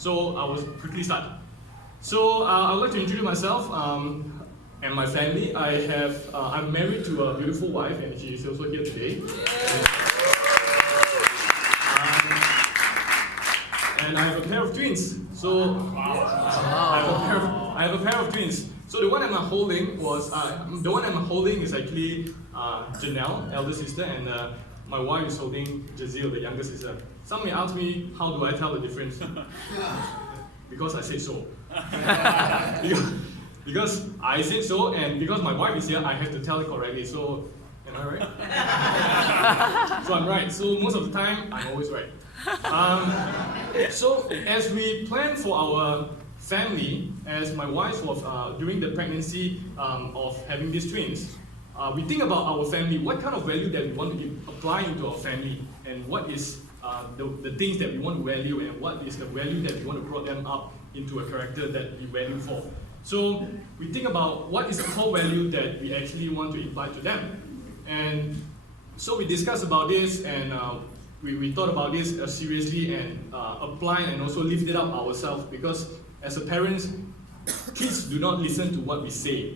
So I will quickly start. So I would like to introduce myself and my family. I'm married to a beautiful wife, and she is also here today. And I have a pair of twins. So I have a pair of twins. So the one I'm holding is actually Janelle, elder sister, and my wife is holding Jazeel, the younger sister. Some may ask me, how do I tell the difference? Because I said so. because I said so, and because my wife is here, I have to tell it correctly. So, am I right? So I'm right. So most of the time, I'm always right. So as we plan for our family, as my wife was during the pregnancy of having these twins, we think about our family, what kind of value that we want to apply into our family, and what is the things that we want to value, and what is the value that we want to grow them up into a character that we value for. So we think about what is the core value that we actually want to impart to them. And so we discussed about this, and we thought about this seriously, and apply and also lift it up ourselves, because as a parents, kids do not listen to what we say.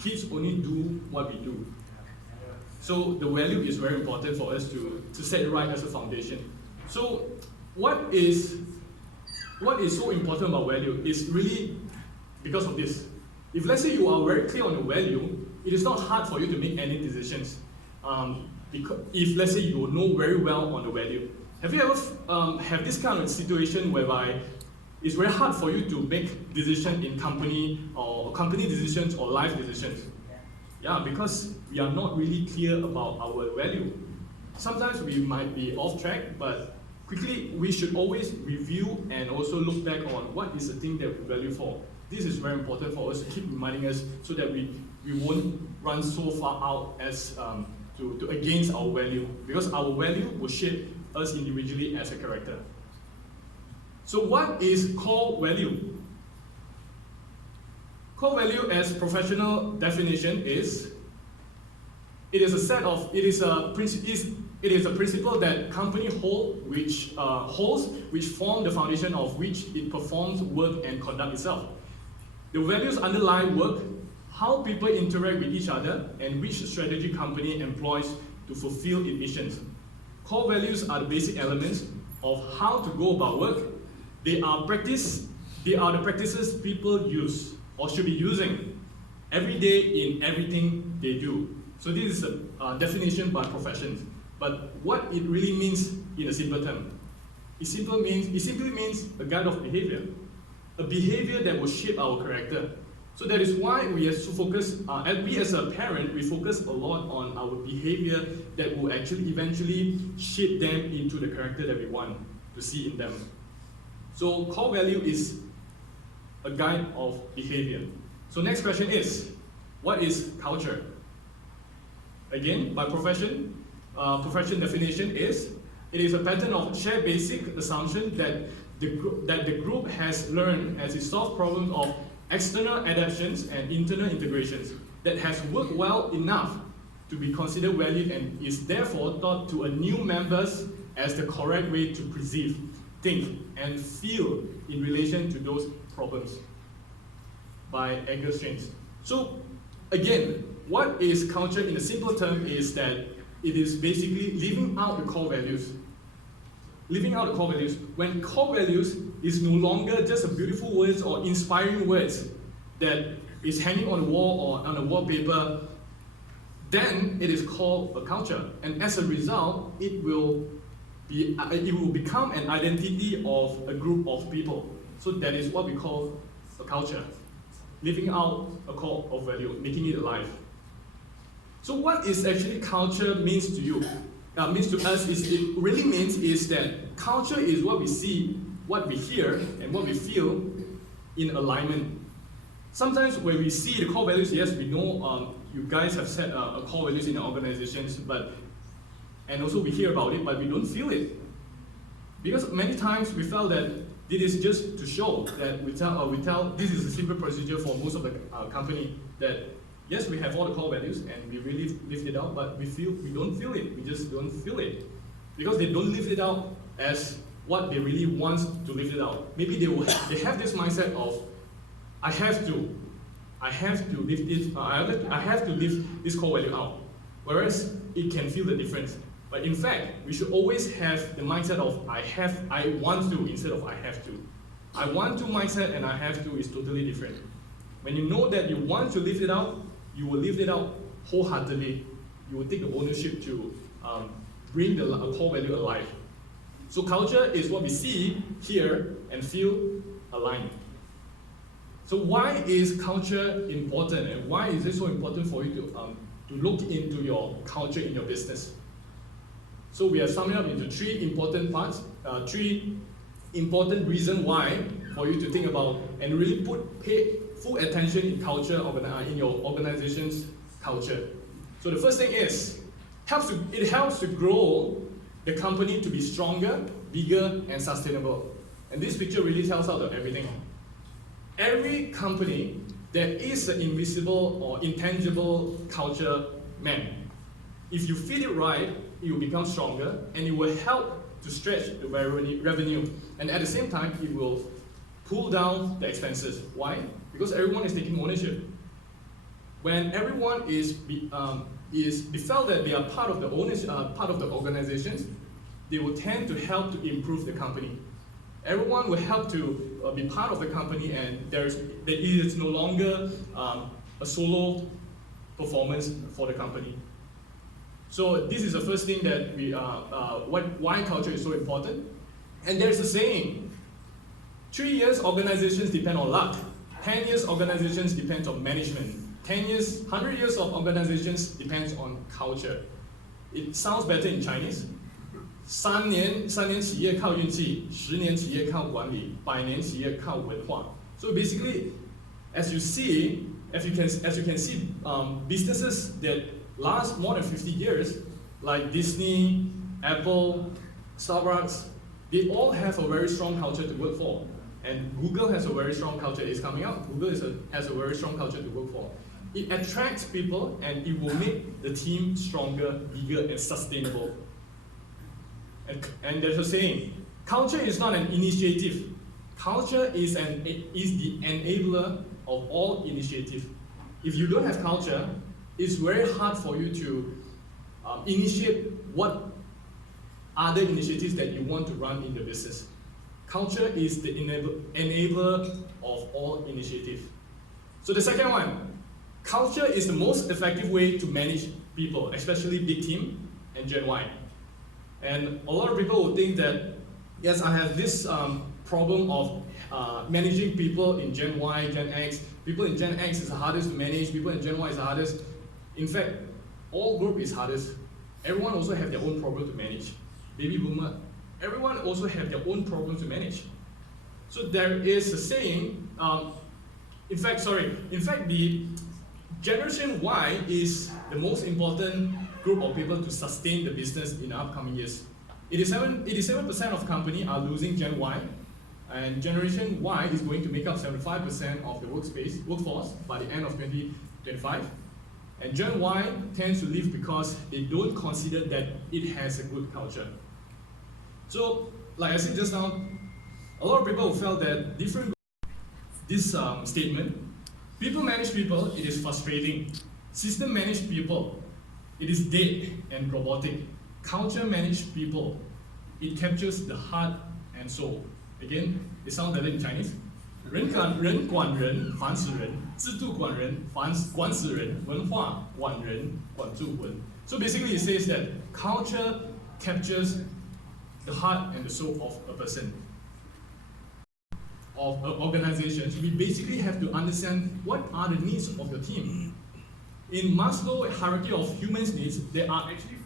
Kids only do what we do. So the value is very important for us to set it right as a foundation. So what is so important about value is really because of this. If let's say you are very clear on your value, it is not hard for you to make any decisions. If let's say you know very well on the value. Have you ever have this kind of situation whereby it's very hard for you to make decisions in company decisions or life decisions? Yeah, because we are not really clear about our value. Sometimes we might be off track, but quickly we should always review and also look back on what is the thing that we value for. This is very important for us to keep reminding us, so that we won't run so far out as to against our value, because our value will shape us individually as a character. So what is core value? Core value, as professional definition, is it is a principle that company which form the foundation of which it performs work and conduct itself. The values underlie work, how people interact with each other, and which strategy company employs to fulfill its missions. Core values are the basic elements of how to go about work. They are the practices people use or should be using every day in everything they do. So this is a definition by professions. But what it really means in a simple term, it simply means a guide of behavior, a behavior that will shape our character. So that is why we have to focus, we as a parent, we focus a lot on our behavior that will actually eventually shape them into the character that we want to see in them. So core value is a guide of behavior. So next question is, what is culture? Again, by profession definition is, it is a pattern of shared basic assumption that the group has learned as it solves problems of external adaptations and internal integrations that has worked well enough to be considered valid, and is therefore taught to a new members as the correct way to perceive, think, and feel in relation to those problems by Edgar Strains. So again, what is culture in a simple term is that it is basically living out the core values. Living out the core values. When core values is no longer just a beautiful words or inspiring words that is hanging on the wall or on a wallpaper, then it is called a culture. And as a result, it will become an identity of a group of people. So that is what we call a culture. Living out a core of value, making it alive. So what is actually culture means to you? Means to us is, it really means is that culture is what we see, what we hear, and what we feel in alignment. Sometimes when we see the core values, yes, we know you guys have set a core values in the organizations, and also we hear about it, but we don't feel it. Because many times we felt that it is just to show that we tell this is a simple procedure for most of the company, that yes, we have all the core values and we really lift it out, but we don't feel it. We just don't feel it. Because they don't lift it out as what they really want to live it out. Maybe they have this mindset of, I have to live it, I have to live this core value out. Whereas it can feel the difference. But in fact, we should always have the mindset of I want to instead of I have to. I want to mindset and I have to is totally different. When you know that you want to live it out, you will live it out wholeheartedly. You will take the ownership to bring the core value alive. So culture is what we see, hear, and feel aligned. So why is culture important, and why is it so important for you to look into your culture in your business? So we have summed it up into three important parts, three important reasons why for you to think about and really pay full attention in culture in your organization's culture. So the first thing is, it helps to grow the company to be stronger, bigger, and sustainable. And this picture really tells out of everything. Every company, there is an invisible or intangible culture man. If you feed it right, it will become stronger and it will help to stretch the revenue. And at the same time, it will pull down the expenses. Why? Because everyone is taking ownership. When everyone they felt that they are part of the part of the organizations, they will tend to help to improve the company. Everyone will help to be part of the company, and it is no longer a solo performance for the company. So this is the first thing that why culture is so important. And there's a saying, 3 years organizations depend on luck, 10 years organizations depend on management, 100 years of organizations depends on culture. It sounds better in Chinese. 3年企业靠运气，10年企业靠管理，100年企业靠文化。So basically, as you can see, businesses that last more than 50 years, like Disney, Apple, Starbucks, they all have a very strong culture to work for. And Google has a very strong culture. It's coming out. Google has a very strong culture to work for. It attracts people and it will make the team stronger, bigger, and sustainable. And there's a saying, culture is not an initiative. Culture is the enabler of all initiative. If you don't have culture, it's very hard for you to initiate what other initiatives that you want to run in the business. Culture is the enabler of all initiative. So the second one, culture is the most effective way to manage people, especially big team and Gen Y. And a lot of people will think that, yes, I have this problem of managing people in Gen Y, Gen X. People in Gen X is the hardest to manage, people in Gen Y is the hardest. In fact, all group is hardest. Everyone also have their own problem to manage. Baby boomer, everyone also have their own problem to manage. So there is a saying, in fact, the Generation Y is the most important group of people to sustain the business in the upcoming years. 87% of companies are losing Gen Y, and Generation Y is going to make up 75% of the workforce by the end of 2025. And Gen Y tends to leave because they don't consider that it has a good culture. So, like I said just now, a lot of people felt that this statement, people manage people, it is frustrating. System manage people, it is dead and robotic. Culture manage people, it captures the heart and soul. Again, it sounds better in Chinese. 人管人，烦死人；制度管人，管死人；文化管人，管住魂。So basically, it says that culture captures the heart and the soul of a person, of an organization. So we basically have to understand what are the needs of your team. In Maslow's hierarchy of human needs, there are actually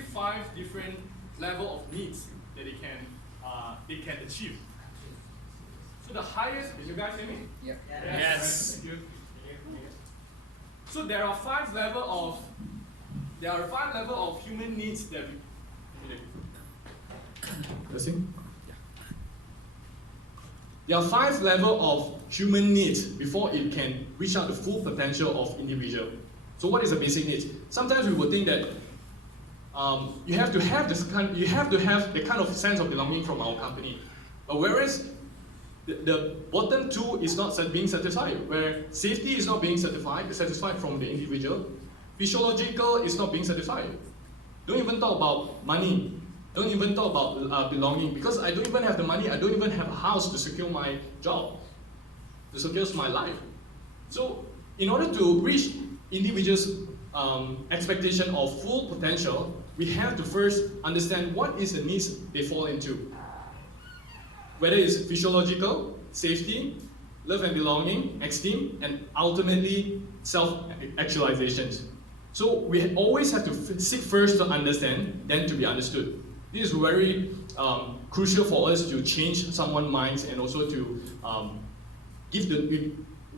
five different levels of needs that they can achieve. So the highest, can you guys hear me? Yeah. Yes. Thank you. So there are five levels of human needs that There are 5 levels of human needs before it can reach out the full potential of individual. So what is a basic need? Sometimes we will think that you have to have the kind of sense of belonging from our company. But whereas the bottom two is not being satisfied, where safety is not being satisfied from the individual, physiological is not being satisfied. Don't even talk about money. Don't even talk about belonging, because I don't even have the money, I don't even have a house to secure my job, to secure my life. So in order to reach individuals' expectation of full potential, we have to first understand what is the needs they fall into. Whether it's physiological, safety, love and belonging, esteem, and ultimately self-actualizations. So we always have to seek first to understand, then to be understood. This is very crucial for us to change someone's minds and also to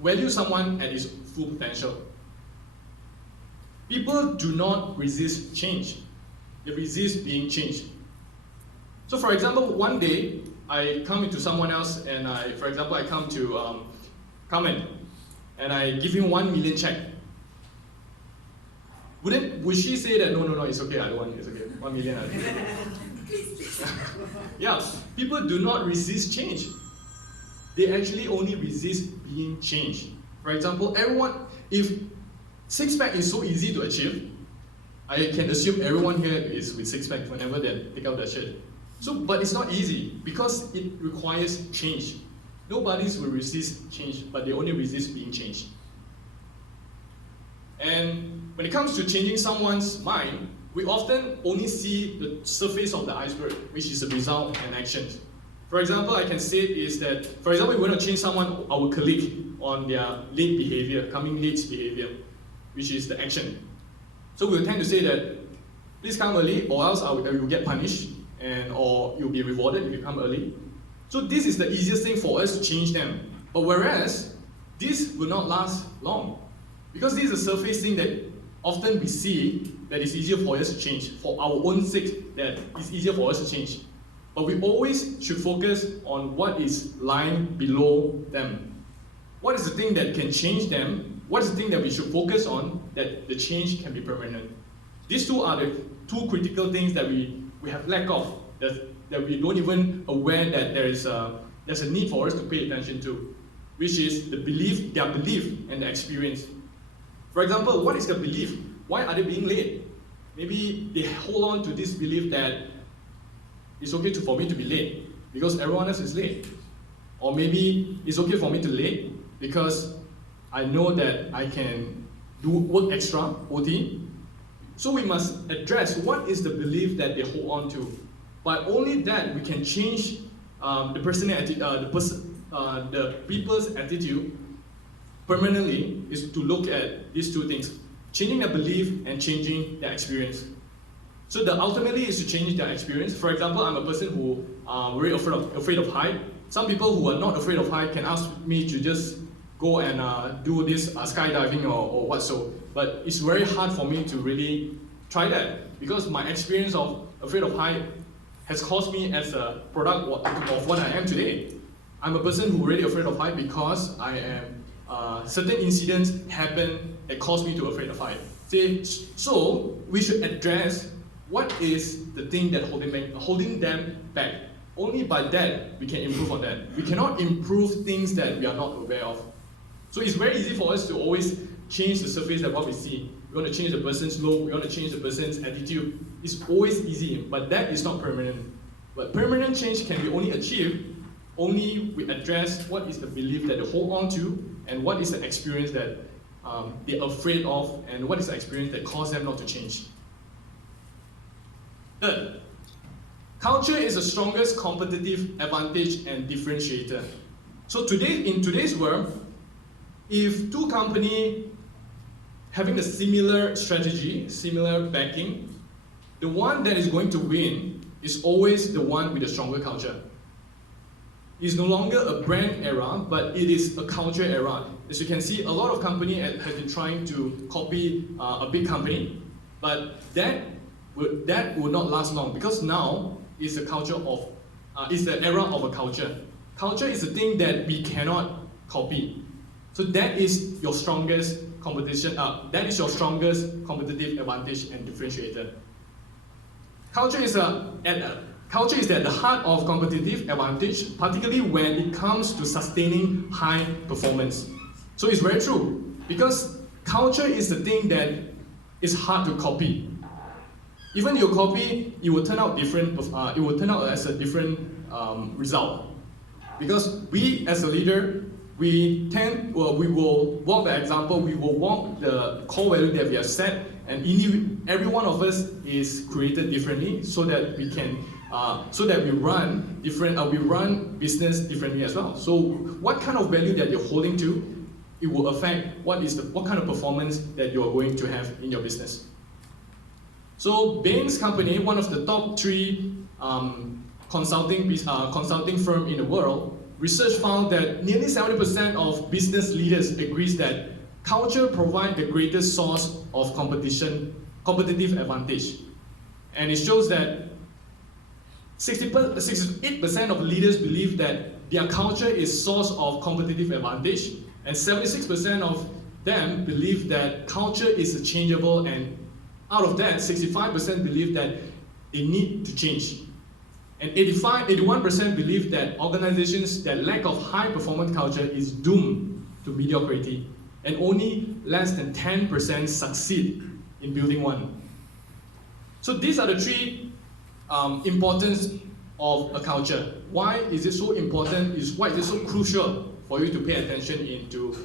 value someone at his full potential. People do not resist change. They resist being changed. So for example, one day, I come into someone else and I come to Carmen and I give him 1 million check. Would she say that, no, it's okay, I don't want it, it's okay, 1 million, I don't want it. Yeah, people do not resist change. They actually only resist being changed. For example, if six-pack is so easy to achieve, I can assume everyone here is with six-pack whenever they take out their shirt. But it's not easy because it requires change. Nobody will resist change, but they only resist being changed. And when it comes to changing someone's mind, we often only see the surface of the iceberg, which is the result and actions. For example, I can say is that, for example, we want to change someone, our colleague, on their late behavior, coming late behavior, which is the action. So we'll tend to say that, please come early or else you will get punished, or you'll be rewarded if you come early. So this is the easiest thing for us to change them. But whereas, this will not last long. Because this is a surface thing that often we see that is easier for us to change, for our own sake, that it's easier for us to change. But we always should focus on what is lying below them. What is the thing that can change them? What is the thing that we should focus on that the change can be permanent? These two are the two critical things that we have lack of, that we don't even aware that there's a need for us to pay attention to, which is their belief and the experience. For example, what is the belief? Why are they being late? Maybe they hold on to this belief that it's okay for me to be late because everyone else is late. Or maybe it's okay for me to late because I know that I can do work extra, OT. So we must address what is the belief that they hold on to. But only that we can change the people's attitude permanently is to look at these two things: changing their belief and changing their experience. So the ultimately is to change their experience. For example, I'm a person who very afraid of height. Some people who are not afraid of height can ask me to just go and do this skydiving or what so. But it's very hard for me to really try that because my experience of afraid of height has caused me as a product of what I am today. I'm a person who really afraid of height because I am certain incidents happen that cause me to afraid of height. So we should address what is the thing that holding them back. Only by that we can improve on that. We cannot improve things that we are not aware of. So it's very easy for us to always change the surface of what we see. We want to change the person's look, we want to change the person's attitude. It's always easy, but that is not permanent. But permanent change can be only achieved only we address what is the belief that they hold on to and what is the experience that they're afraid of and what is the experience that causes them not to change. Third, culture is the strongest competitive advantage and differentiator. So in today's world, if two companies having a similar strategy, similar backing, the one that is going to win is always the one with a stronger culture. It's no longer a brand era, but it is a culture era. As you can see, a lot of companies have been trying to copy a big company, but that would not last long because now is the culture of, is the era of a culture. Culture is a thing that we cannot copy. So that is your strongest competition. That is your strongest competitive advantage and differentiator. Culture is culture is at the heart of competitive advantage, particularly when it comes to sustaining high performance. So it's very true, because culture is the thing that is hard to copy. Even your copy, it will turn out different. It will turn out as a different result, because we as a leader, we will walk the example. We will walk the core value that we have set, and every one of us is created differently, so that we can, we run different. We run business differently as well. So what kind of value that you're holding to, it will affect what kind of performance that you're going to have in your business. So Bain's company, one of the top 3 consulting firm in the world, research found that nearly 70% of business leaders agrees that culture provides the greatest source of competitive advantage. And it shows that 68% of leaders believe that their culture is source of competitive advantage, and 76% of them believe that culture is changeable, and out of that, 65% believe that they need to change. And 81% believe that organizations that lack of high performance culture is doomed to mediocrity, and only less than 10% succeed in building one. So these are the 3 importance of a culture. Why is it so important? Why is it so crucial for you to pay attention into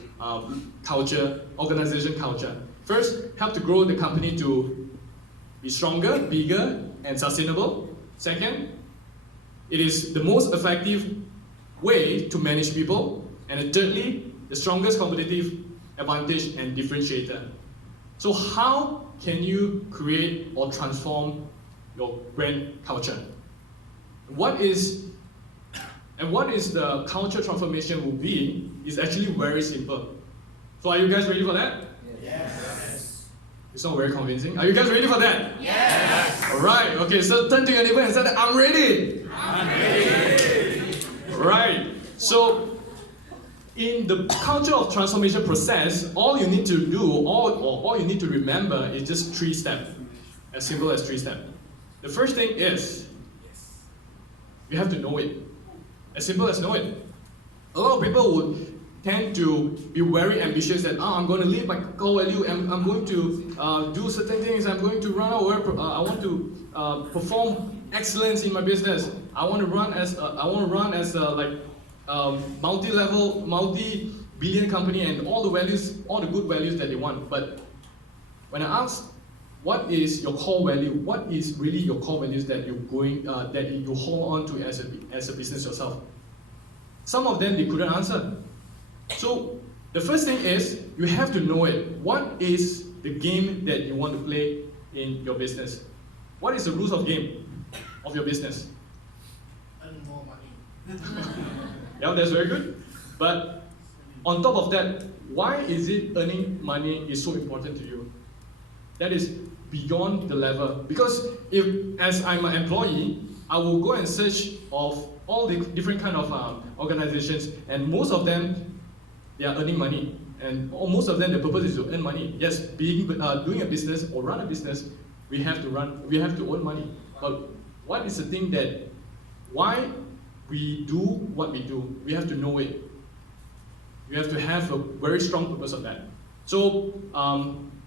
culture, organization culture? First, help to grow the company to be stronger, bigger, and sustainable. Second, it is the most effective way to manage people. And thirdly, the strongest competitive advantage and differentiator. So how can you create or transform your brand culture? What is the culture transformation will be is actually very simple. So are you guys ready for that? Yes. It's not very convincing. Are you guys ready for that? Yes. Alright, okay, so turn to your neighbor and say, I'm ready. I'm ready. Right. So in the culture of transformation process, all you need to do, all you need to remember is just 3 steps. As simple as 3 steps. The first thing is, you have to know it. As simple as know it. A lot of people would tend to be very ambitious that I'm going to live my core value, and I'm going to do certain things. I'm going to run our I want to perform excellence in my business. I want to run as a multi-level, multi-billion company, and all the values, all the good values that they want. But when I ask, what is your core value? What is really your core values that that you hold on to as a business yourself? Some of them they couldn't answer. So the first thing is you have to know it. What is the game that you want to play in your business? What is the rules of game of your business? Earn more money. Yeah, that's very good. But on top of that, why is it earning money is so important to you? That is beyond the level. Because if, as I'm an employee, I will go and search of all the different kind of organizations, and most of them, they are earning money. And most of them, the purpose is to earn money. Yes, doing a business or run a business, we have to earn money. But what is the thing that, why we do what we do? We have to know it. We have to have a very strong purpose of that. So,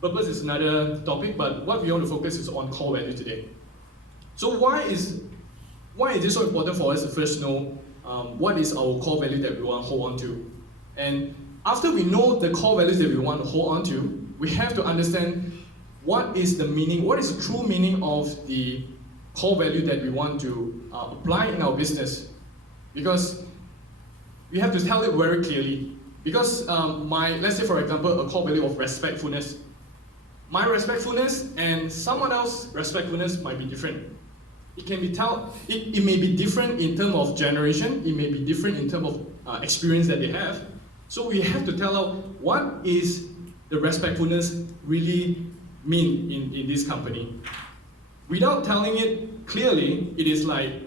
purpose is another topic, but what we want to focus is on core value today. So why is it so important for us to first know what is our core value that we want to hold on to? And after we know the core values that we want to hold on to, we have to understand what is the meaning, what is the true meaning of the core value that we want to apply in our business. Because we have to tell it very clearly. Because let's say for example, a core value of respectfulness. My respectfulness and someone else's respectfulness might be different. It can be it may be different in terms of generation, it may be different in terms of experience that they have. So we have to tell out what is the respectfulness really mean in this company. Without telling it clearly, it is like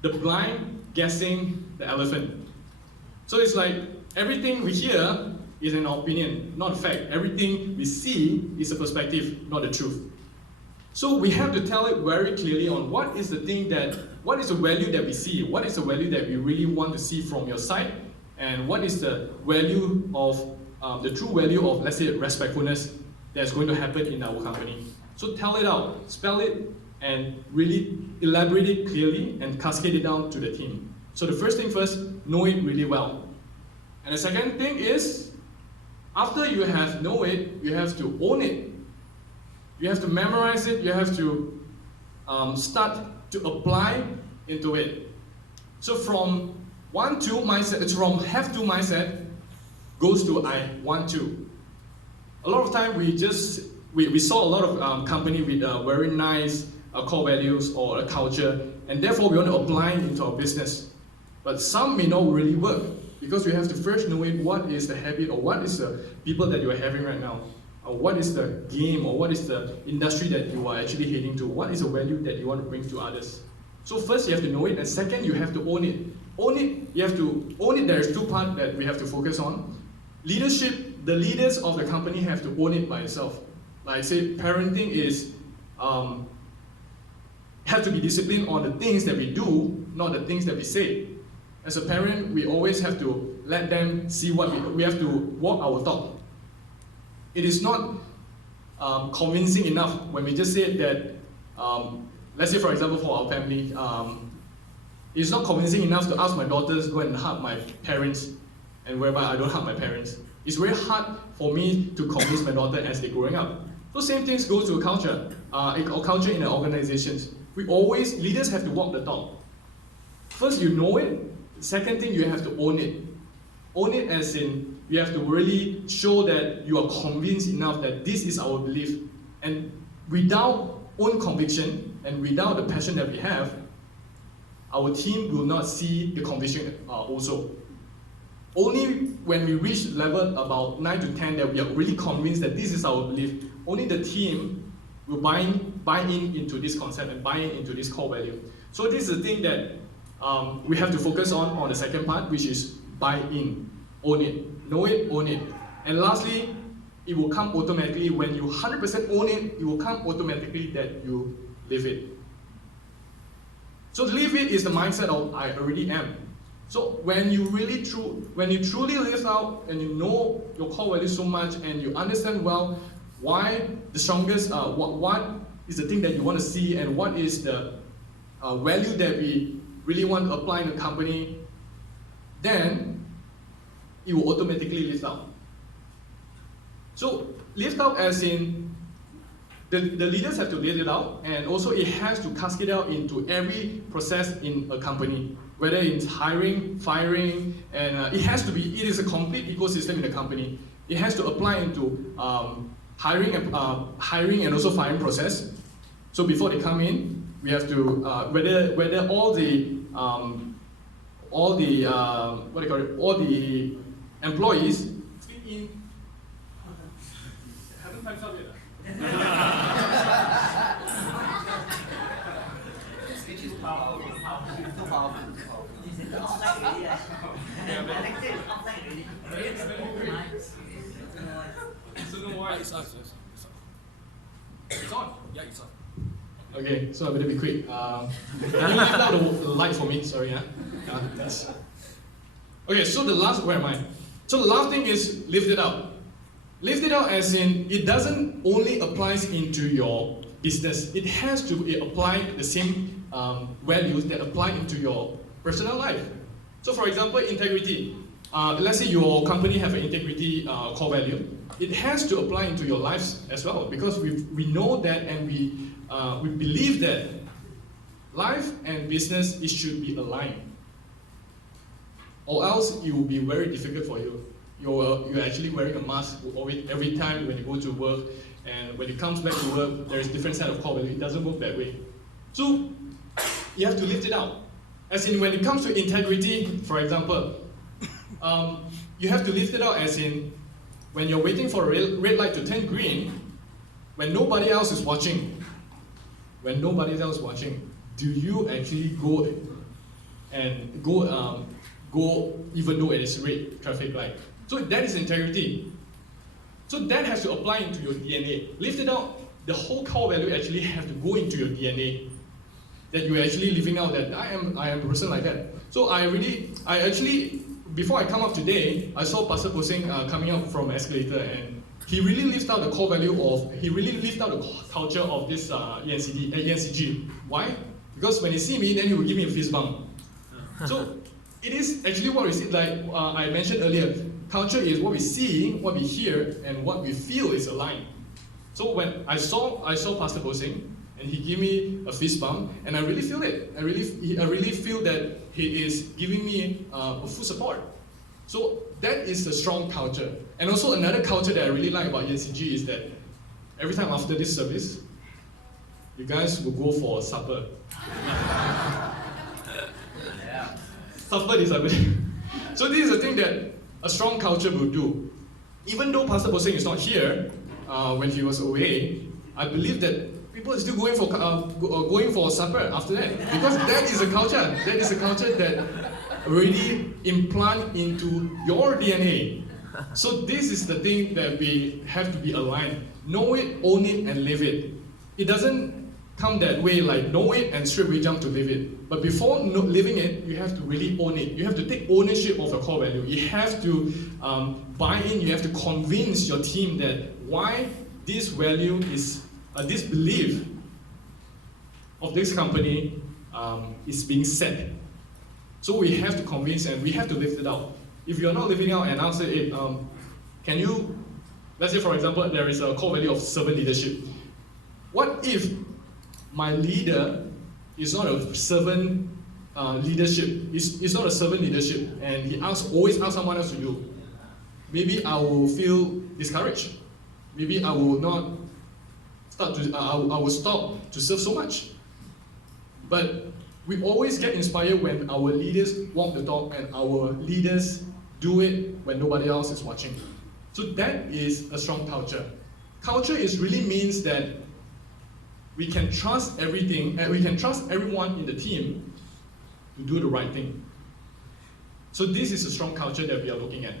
the blind guessing the elephant. So it's like everything we hear is an opinion, not a fact. Everything we see is a perspective, not the truth. So we have to tell it very clearly on what is the value that we see, what is the value that we really want to see from your side, and what is the value of, the true value of, let's say, respectfulness that's going to happen in our company. So tell it out, spell it, and really elaborate it clearly and cascade it down to the team. So the first thing first, know it really well. And the second thing is, after you have know it, you have to own it. You have to memorize it, you have to start to apply into it. So from want-to mindset, it's from have-to mindset, goes to I want to. A lot of time we saw a lot of company with very nice core values or a culture, and therefore we want to apply it into our business. But some may not really work, because you have to first know it, what is the habit or what is the people that you are having right now. Or what is the game or what is the industry that you are actually heading to? What is the value that you want to bring to others? So first you have to know it, and second you have to own it. Own it, you have to own it. There's two parts that we have to focus on. Leadership, the leaders of the company have to own it by itself. Like I say, parenting is, have to be disciplined on the things that we do, not the things that we say. As a parent, we always have to let them see what we have to walk our talk. It is not convincing enough when we just say that, let's say for example for our family, it's not convincing enough to ask my daughters to go and hug my parents, and whereby I don't hug my parents. It's very hard for me to convince my daughter as they're growing up. So same things go to a culture in an organization. Leaders have to walk the talk. First you know it, second thing you have to own it. Own it as in, you have to really show that you are convinced enough that this is our belief. And without own conviction and without the passion that we have, our team will not see the conviction also. Only when we reach level about 9 to 10 that we are really convinced that this is our belief, only the team will buy in into this concept and buy in into this core value. So this is the thing that we have to focus on the second part, which is buy in, own it, know it, own it. And lastly, it will come automatically. When you 100% own it, it will come automatically that you live it. So live it is the mindset of I already am. So when you truly live out and you know your core value so much and you understand well why the strongest, what is the thing that you want to see and what is the value that we really want to apply in the company, then it will automatically lift out. So lift out as in the leaders have to lift it out, and also it has to cascade out into every process in a company, whether it's hiring, firing, and it is a complete ecosystem in the company. It has to apply into hiring and also firing process. So before they come in, we have to whether all the employees fit in. Haven't typed up yet. Speech is powerful. Too powerful. So know why It's us. it's on. Yeah, it's us. Okay, so I better be quick. Can you lift out the light for me? Sorry, yes. Okay, so where am I? So the last thing is lift it out. Lift it out as in, it doesn't only applies into your business. It has to apply the same values that apply into your personal life. So for example, integrity. Let's say your company have an integrity core value. It has to apply into your lives as well, because we know that and we believe that life and business, it should be aligned. Or else it will be very difficult for you. You're actually wearing a mask every time when you go to work, and when it comes back to work, there is different set of core value. It doesn't work that way. So you have to lift it out. As in, when it comes to integrity, for example, you have to lift it out as in, when you're waiting for a red light to turn green, when nobody else is watching, do you actually go even though it is red traffic light? So that is integrity. So that has to apply into your DNA. Lift it out the whole core value actually have to go into your DNA. That you're actually living out that I am a person like that. So I actually, before I come up today, I saw Pastor Posing coming up from escalator, and he really lived out the core value he really lived out the culture of this ENCG. Why? Because when he see me, then he will give me a fist bump. So it is actually what we see, like I mentioned earlier, culture is what we see, what we hear, and what we feel is aligned. So when I saw Pastor Posing, and he gave me a fist bump, and I really feel it. I really feel that he is giving me full support. So that is a strong culture. And also another culture that I really like about ENCG is that every time after this service, you guys will go for supper. Yeah. Supper is happening. So this is the thing that a strong culture will do. Even though Pastor Posing is not here, when he was away, I believe that people are still going for supper after that, because that is a culture. That is a culture that really implant into your DNA. So this is the thing that we have to be aligned. Know it, own it, and live it. It doesn't come that way, like know it and straight away jump to live it. But before living it, you have to really own it. You have to take ownership of your core value. You have to buy in. You have to convince your team that why this value is this belief of this company is being set. So we have to convince and we have to lift it out. If you're not living out and answer it, can you, let's say for example, there is a core value of servant leadership. What if my leader is not a servant leadership, is not a servant leadership, and he always asks someone else to do? Maybe I will feel discouraged. Maybe I will not I will stop to serve so much. But we always get inspired when our leaders walk the talk and our leaders do it when nobody else is watching. So that is a strong culture. Culture really means that we can trust everything, and we can trust everyone in the team to do the right thing. So this is a strong culture that we are looking at.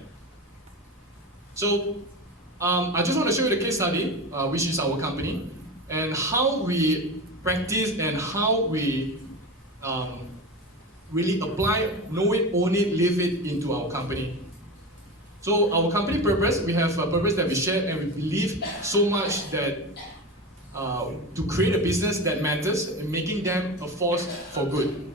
So I just want to show you the case study, which is our company, and how we practice and how we really apply, know it, own it, live it into our company. So our company purpose, we have a purpose that we share, and we believe so much that to create a business that matters and making them a force for good.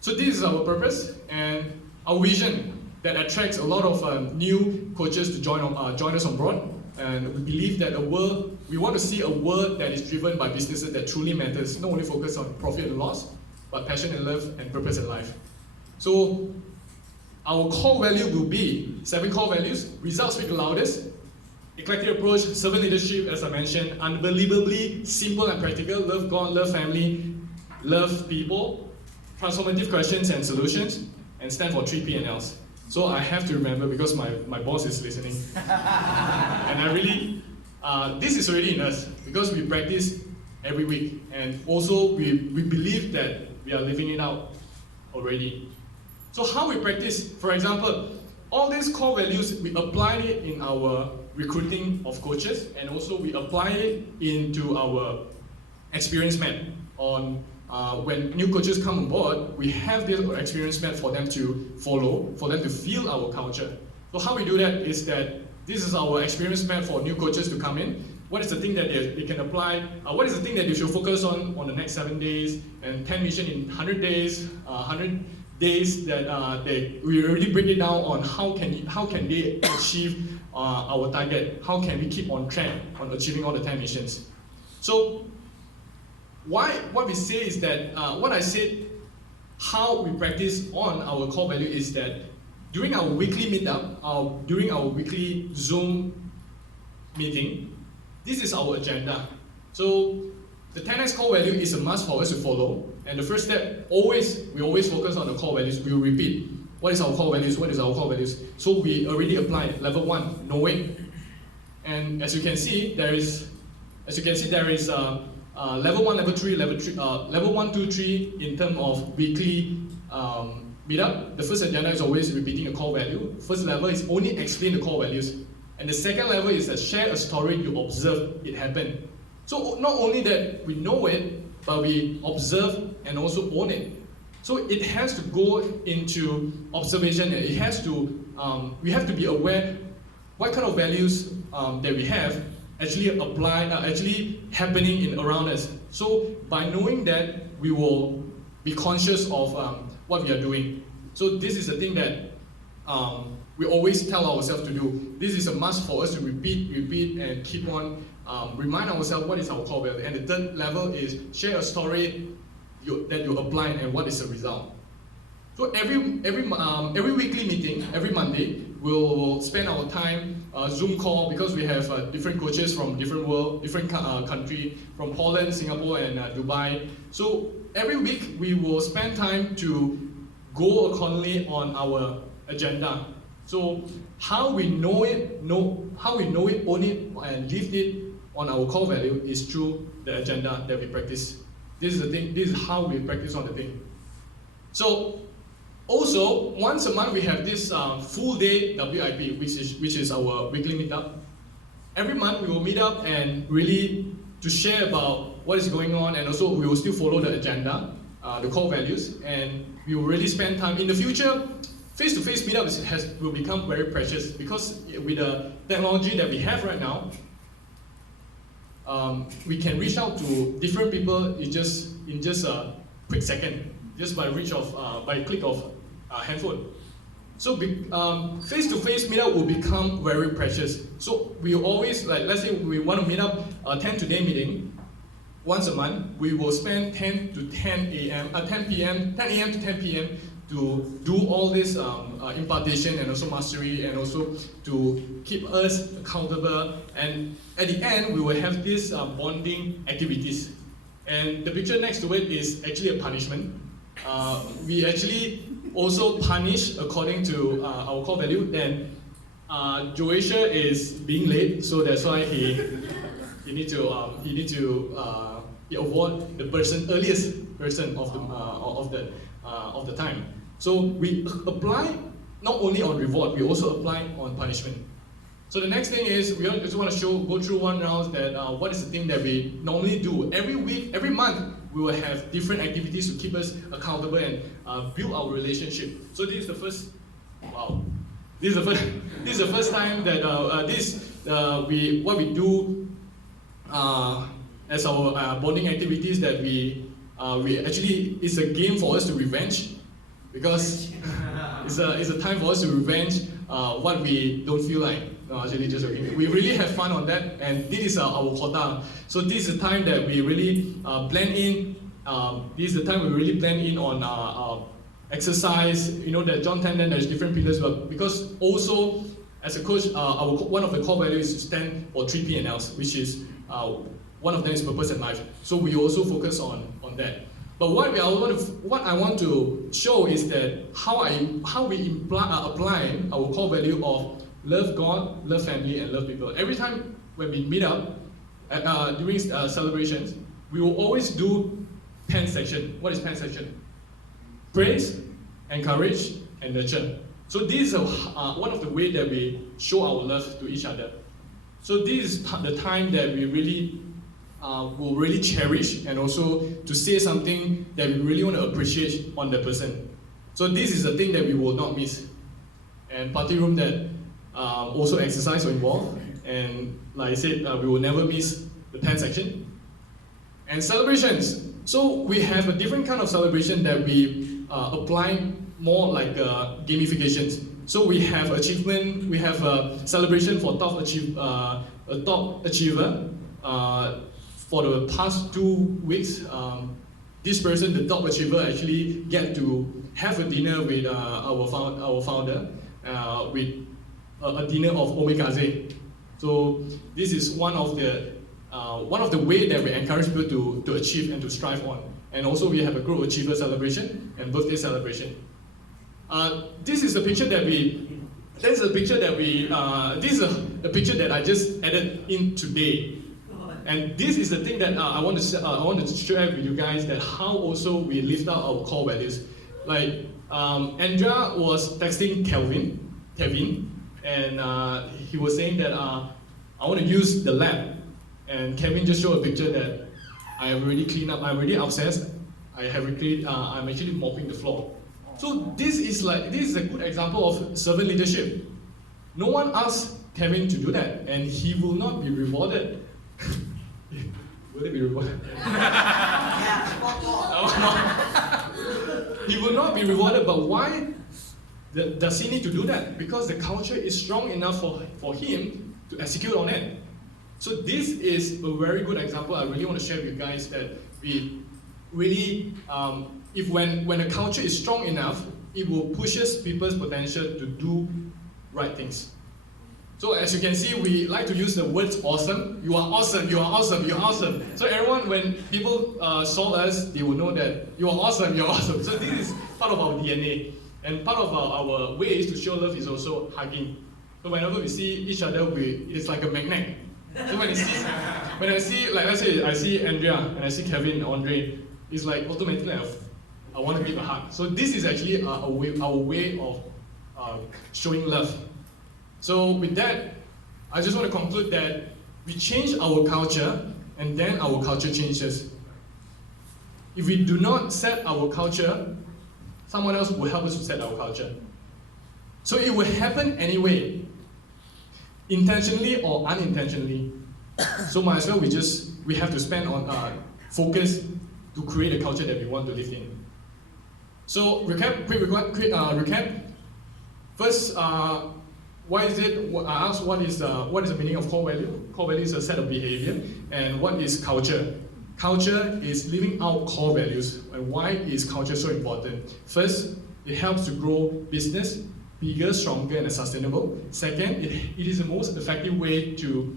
So this is our purpose and our vision that attracts a lot of new coaches to join us on board. And we believe that we want to see a world that is driven by businesses that truly matters, not only focus on profit and loss, but passion and love and purpose in life. So our core value will be 7 core values. Results speak the loudest. Eclectic approach, servant leadership, as I mentioned, unbelievably simple and practical. Love God, love family, love people. Transformative questions and solutions, and stand for 3 P&Ls. So I have to remember because my boss is listening. And I really, this is already in us because we practice every week. And also we believe that we are living it out already. So how we practice, for example, all these core values, we apply it in our recruiting of coaches, and also we apply it into our experience map on when new coaches come on board, we have this experience map for them to follow, for them to feel our culture. So how we do that is that this is our experience map for new coaches to come in. What is the thing that they can apply? What is the thing that they should focus on the next 7 days, and 10 mission in 100 days, 100 days that we already break it down on how can they achieve our target? How can we keep on track on achieving all the 10 missions? So what we say is that, what I said, how we practice on our core value is that during our weekly meetup, during our weekly Zoom meeting, this is our agenda. So the 10x core value is a must for us to follow. And the first step, we always focus on the core values. We will repeat, what is our core values, what is our core values? So we already applied level 1, know it. And as you can see, there is level 1, level 3, level 1, 2, 3 in terms of weekly meetup. The first agenda is always repeating a core value. First level is only explain the core values. And the second level is that share a story you observed it happen. So not only that we know it, but we observe and also own it. So it has to go into observation. It has to, we have to be aware what kind of values that we have actually actually happening around us. So by knowing that, we will be conscious of what we are doing. So this is the thing that we always tell ourselves to do. This is a must for us to repeat, and keep on remind ourselves what is our core value. And the third level is share a story that you apply and what is the result. So every weekly meeting, every Monday, we'll spend our time Zoom call, because we have different coaches from different country, from Holland, Singapore, and Dubai. So every week we will spend time to go accordingly on our agenda. So how we know it, own it, and live it on our core value is through the agenda that we practice. This is the thing. This is how we practice on the thing. So also, once a month we have this full day WIP, which is our weekly meetup. Every month we will meet up and really to share about what is going on, and also we will still follow the agenda, the core values, and we will really spend time. In the future, face-to-face meetup will become very precious, because with the technology that we have right now, we can reach out to different people in just a quick second, just by click of handphone. So face-to-face meetup will become very precious. So we always, like, let's say we want to meet up a 10 today meeting once a month. We will spend 10 to 10 a.m. 10 a.m. to 10 p.m. to do all this impartation and also mastery, and also to keep us accountable. And at the end, we will have these bonding activities. And the picture next to it is actually a punishment. We actually also punish according to our core value. Then Joasia is being late, so that's why he need to award the earliest person of the time. So we apply not only on reward, we also apply on punishment. So the next thing is, we just want to go through one round that what is the thing that we normally do. Every week, every month, we will have different activities to keep us accountable and build our relationship. So this is the first, wow. This is the first time that what we do as our bonding activities, that we actually, it's a game for us to revenge, because it's a time for us to revenge what we don't feel like. No, actually, just joking. We really have fun on that, and this is our quota. So this is the time that we really blend in. This is the time we really blend in on exercise. You know that John Tandon, there's different pillars, but because also as a coach, one of the core values is to stand for 3 P&Ls, which is one of them is purpose and life. So we also focus on that. But what I want to show is that how we apply our core value of love God, love family, and love people. Every time when we meet up during celebrations, we will always do PEN section. What is PEN section? Praise, encourage, and nurture. So this is one of the ways that we show our love to each other. So this is the time that we really will really cherish, and also to say something that we really want to appreciate on the person. So this is the thing that we will not miss. And party room that also exercise are involved. And like I said, we will never miss the PEN section. And celebrations. So we have a different kind of celebration that we apply more like gamifications. So we have achievement, we have a celebration for top achiever. For the past 2 weeks, this person, the top achiever, actually get to have a dinner with our founder, with a dinner of omakase. So this is one of the way that we encourage people to achieve and to strive on. And also we have a growth achiever celebration and birthday celebration. This is a picture that this is a picture that I just added in today. And this is the thing that I want to share with you guys, that how also we lift out our core values. Like Andrea was texting Kevin, and he was saying that I want to use the lab And Kevin just showed a picture that I have already cleaned up, I'm already upstairs, I'm actually mopping the floor. So this is a good example of servant leadership. No one asked Kevin to do that, and he will not be rewarded. Will he be rewarded? No. He will not be rewarded, but why does he need to do that? Because the culture is strong enough for him to execute on it. So this is a very good example I really want to share with you guys, that we really, when a culture is strong enough, it will pushes people's potential to do right things. So as you can see, we like to use the words awesome. You are awesome, you are awesome, you are awesome. So everyone, when people saw us, they will know that you are awesome, you are awesome. So this is part of our DNA. And part of our ways to show love is also hugging. So whenever we see each other, it's like a magnet. So when I see, like let's say I see Andrea and I see Kevin and Andre, it's like automatically I want to give a hug. So this is actually our way of showing love. So with that, I just want to conclude that we change our culture and then our culture changes. If we do not set our culture, someone else will help us to set our culture. So it will happen anyway, intentionally or unintentionally. So might as well we have to spend on focus to create a culture that we want to live in. So quick recap. First, why is it? I asked what is the meaning of core value? Core value is a set of behavior, and what is culture? Culture is living out core values. And why is culture so important? First, it helps to grow business bigger, stronger, and sustainable. Second, it is the most effective way to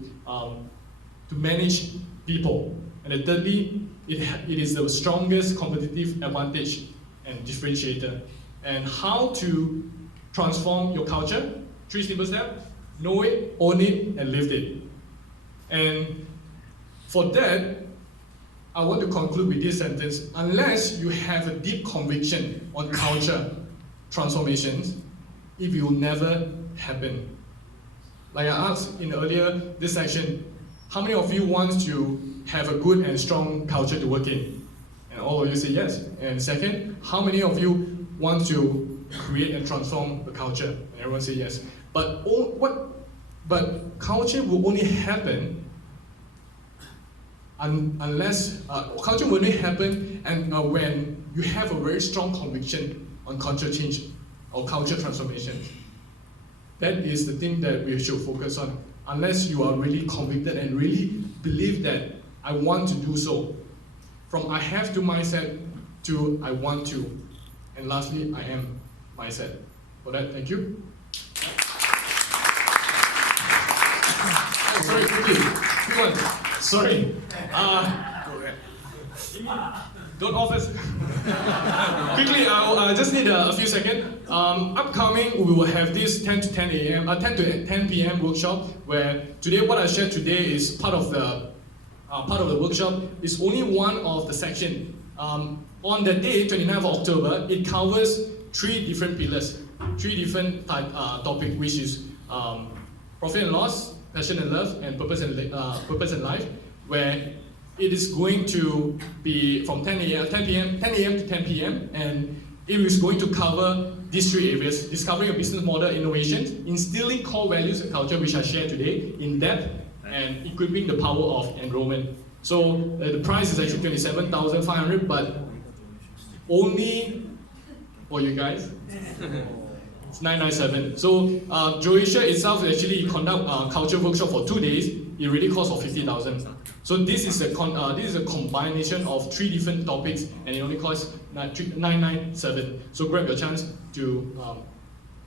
manage people. And thirdly, it is the strongest competitive advantage and differentiator. And how to transform your culture? 3 simple steps: know it, own it, and live it. And for that, I want to conclude with this sentence: unless you have a deep conviction on culture transformations, it will never happen. Like I asked in earlier this section, how many of you want to have a good and strong culture to work in? And all of you say yes. And second, how many of you want to create and transform the culture? And everyone say yes. But culture will only happen unless culture will only happen when you have a very strong conviction on culture change or culture transformation. That is the thing that we should focus on. Unless you are really convicted and really believe that I want to do so. From I have to mindset to I want to. And lastly, I am mindset. For that, thank you. Oh, sorry, quickly. Quick one. Sorry. Don't office. Quickly, I just need a few seconds. Upcoming, we will have this 10 to 10 p.m. workshop, where today, what I shared today is part of the workshop. It's only one of the section. On the day, 29th of October, it covers 3 different pillars, 3 different topics, which is profit and loss, passion and love, and purpose and life, where it is going to be from 10 a.m. to 10 p.m. and it is going to cover these 3 areas: discovering a business model, innovation, instilling core values and culture, which I shared today in depth, and equipping the power of enrollment. So the price is actually 27,500, but only for you guys, it's 997. So Croatia itself actually conduct culture workshop for 2 days. It really costs for 50,000. So this is a combination of 3 different topics, and it only costs 997. So grab your chance to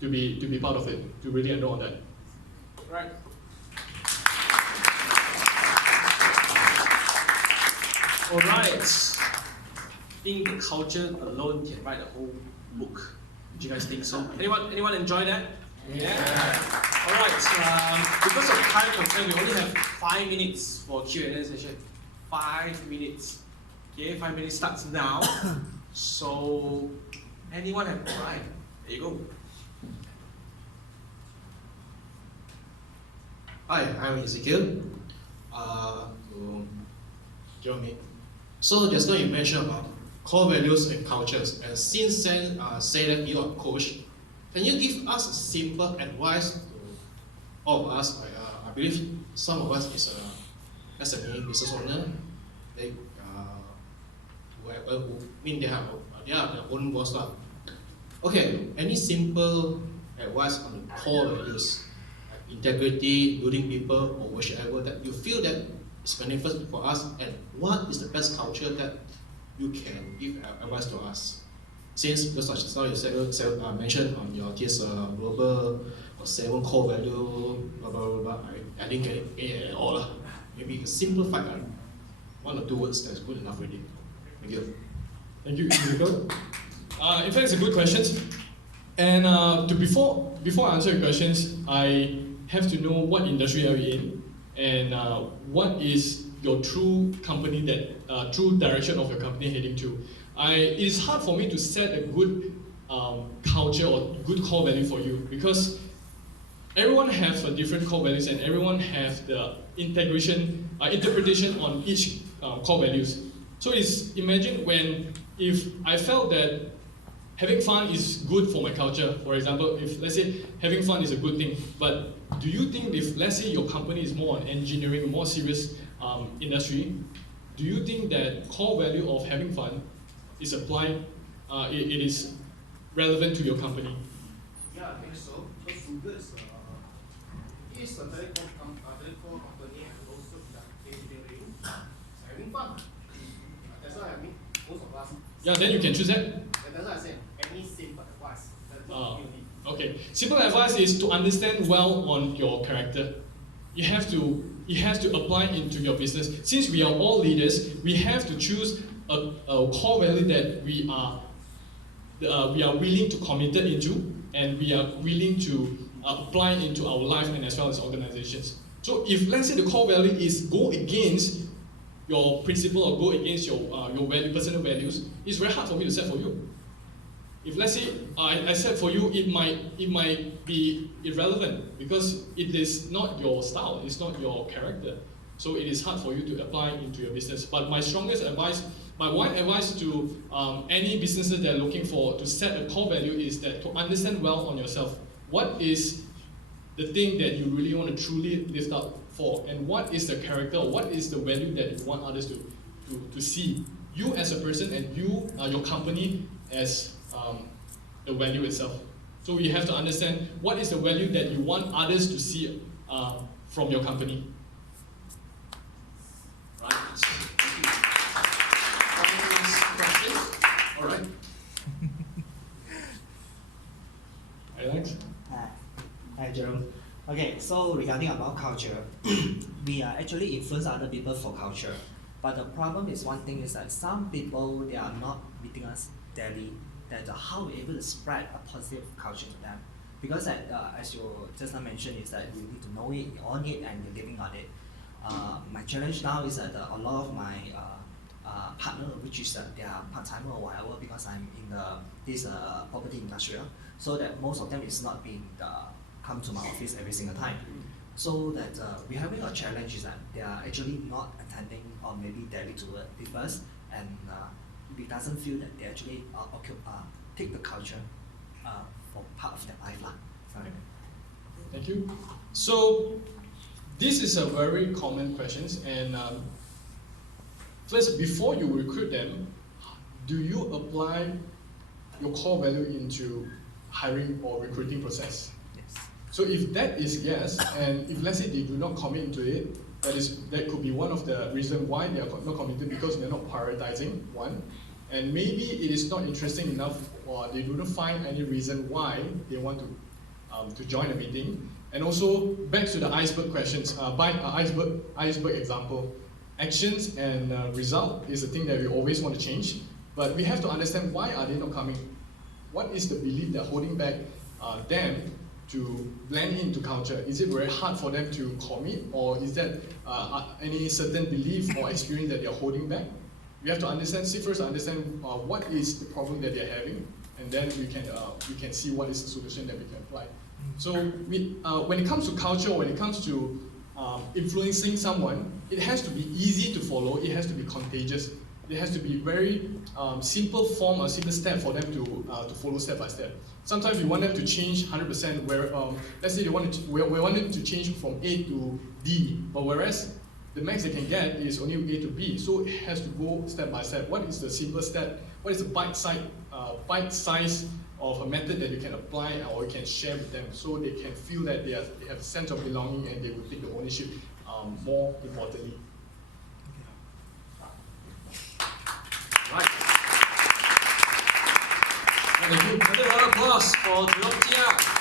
be part of it, to really enroll on that. Right. All right. I think culture alone can write a whole book. Do you guys think so? Anyone enjoy that? Yeah. All right. Because of time constraint, we only have 5 minutes for Q&A session. 5 minutes. Okay, 5 minutes starts now. So, anyone have? All right. There you go. Hi, I'm Ezekiel. To Jerome. So just now you mentioned about core values and cultures, and since then say that you are a coach, can you give us a simple advice to all of us? I believe some of us is a SME business owner, they mean they have their own boss lah. Okay, any simple advice on the core values, like integrity, leading people, or whichever that you feel that is beneficial for us, and what is the best culture that you can give advice to us? Since just now you mentioned on your this global or 7 core value, blah blah blah, blah. I didn't get it at all. Maybe you can simplify 1 or 2 words, that's good enough already. Thank you. Thank you, Michael. In fact, it's a good question. And before I answer your questions, I have to know what industry are you in, and what is your true company true direction of your company heading to. It is hard for me to set a good culture or good core value for you, because everyone has a different core values and everyone has the interpretation on each core values. So imagine if I felt that having fun is good for my culture. For example, if let's say having fun is a good thing, but do you think if let's say your company is more on engineering, more serious industry, do you think that core value of having fun is applied? It is relevant to your company? Yeah, I think so. Because Google is a telecom company and also engineering. Having fun. That's what I mean. Most of us. Yeah, then you can choose that. That's what I said. Any simple advice. That's what you need. Okay. Simple advice is to understand well on your character. It has to apply into your business. Since we are all leaders, we have to choose a core value that we are willing to commit into, and we are willing to apply into our life and as well as organizations. So if let's say the core value is go against your principle or go against your personal values, it's very hard for me to set for you. If let's say I set for you, it might be irrelevant because it is not your style, it's not your character. So it is hard for you to apply into your business. But my strongest advice, my one advice to any businesses that are looking to set a core value is that to understand well on yourself. What is the thing that you really want to truly lift up for, and what is the character, or what is the value that you want others to see you as a person and you, your company as the value itself. So you have to understand what is the value that you want others to see from your company. Right. Questions? All right. Alex? Hi, Jerome. Okay, so regarding about culture, we are actually influence other people for culture. But the problem is one thing is that some people, they are not meeting us daily, that how we're able to spread a positive culture to them. Because as you just now mentioned, is that you need to know it, you own it, and you're living on it. My challenge now is that a lot of my partner, which is they are part-timer or whatever, because I'm in this property industry, so that most of them is not being come to my office every single time. So that we're having a challenge is that they are actually not attending or maybe daily to work with us, and we doesn't feel that they actually take the culture for part of their life. Sorry. Thank you. So this is a very common question, and first, before you recruit them, do you apply your core value into hiring or recruiting process? Yes. So if that is yes, and if let's say they do not commit into it, that could be one of the reasons why they are not committed, because they're not prioritizing, one. And maybe it is not interesting enough, or they do not find any reason why they want to join a meeting. And also, back to the iceberg questions, by iceberg example, actions and result is the thing that we always want to change, but we have to understand why are they not coming. What is the belief that holding back them to blend into culture? Is it very hard for them to commit, or is that any certain belief or experience that they are holding back? We have to understand, first understand what is the problem that they're having, and then we can see what is the solution that we can apply. So when it comes to culture, when it comes to influencing someone, it has to be easy to follow, it has to be contagious. It has to be very simple form or simple step for them to follow step by step. Sometimes we want them to change 100%, where let's say we want them to change from A to D, but whereas the max they can get is only A to B, so it has to go step by step. What is the simple step? What is the bite size of a method that you can apply or you can share with them, so they can feel that they have a sense of belonging and they will take the ownership more importantly. Right. Another round of applause for Jerome Thia.